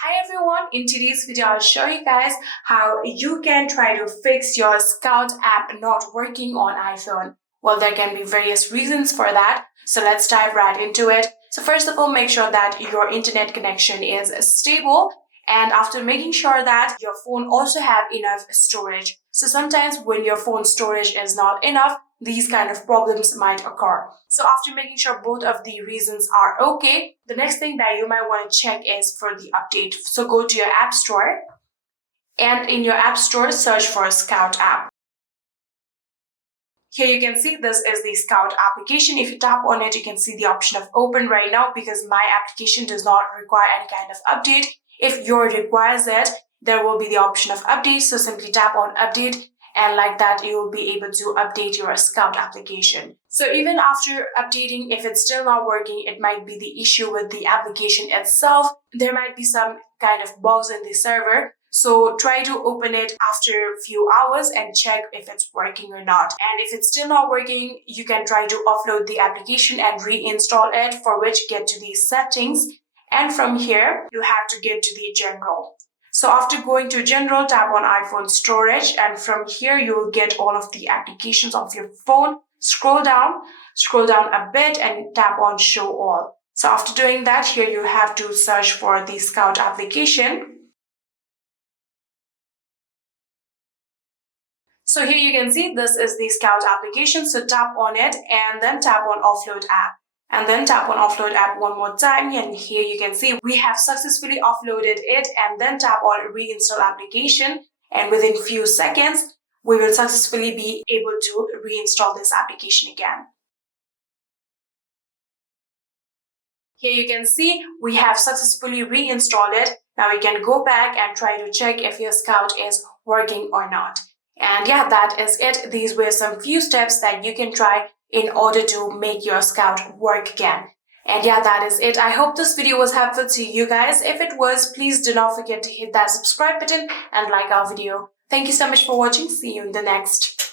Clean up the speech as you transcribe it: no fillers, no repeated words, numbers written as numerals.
Hi everyone, in today's video I'll show you guys how you can try to fix your Skout app not working on iPhone. Well, there can be various reasons for that, so let's dive right into it. So first of all, make sure that your internet connection is stable, and after making sure that your phone also have enough storage. So sometimes when your phone storage is not enough, these kind of problems might occur. So after making sure both of the reasons are okay, the next thing that you might want to check is for the update. So go to your app store, and in your app store search for Skout app. Here you can see this is the Skout application. If you tap on it, you can see the option of open right now because my application does not require any kind of update. If yours requires it, there will be the option of update. So simply tap on update, and like that, you will be able to update your Skout application. So even after updating, if it's still not working, it might be the issue with the application itself. There might be some kind of bugs in the server. So try to open it after a few hours and check if it's working or not. And if it's still not working, you can try to offload the application and reinstall it, for which get to the settings. And from here, you have to get to the general. So after going to general, tap on iPhone storage, and from here you will get all of the applications of your phone. Scroll down a bit and tap on show all. So after doing that, here you have to search for the Skout application. So here you can see this is the Skout application. So tap on it and then tap on offload app. And then tap on offload app one more time, and here you can see we have successfully offloaded it, and then tap on reinstall application, and within few seconds we will successfully be able to reinstall this application again. Here you can see we have successfully reinstalled it. Now we can go back and try to check if your Skout is working or not. And yeah, that is it. These were some few steps that you can try in order to make your Skout work again. And yeah, that is it. I hope this video was helpful to you guys. If it was, please do not forget to hit that subscribe button and like our video. Thank you so much for watching. See you in the next.